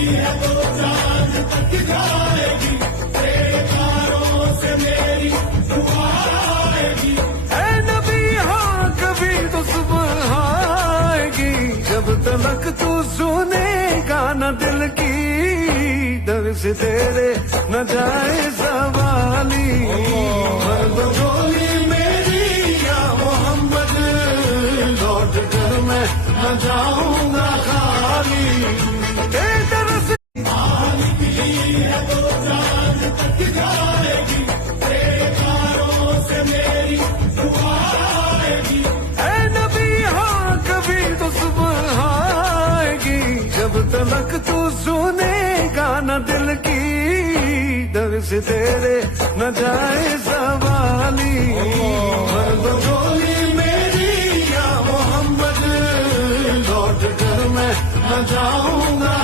है तो चांद तक जाएगी, तेरे तारों से मेरी दुआ आएगी। ऐ नबी हाँ कभी तो सुबह आएगी, जब तलक तू सुनेगा न दिल की, दर से तेरे न जाए सवाली। भर दो झोली मेरी या मोहम्मद, लौट कर मैं न जाऊंगा खाली। है तो चांद तक जाएगी, तेरे तारों से मेरी दुआ आएगी। ऐ नबी हाँ कभी तो सुबह आएगी, जब तलक तू सुनेगा न दिल की, दर से तेरे न जाए सवाली। भर दो झोली मेरी या मोहम्मद, लौट कर मैं न जाऊंगा।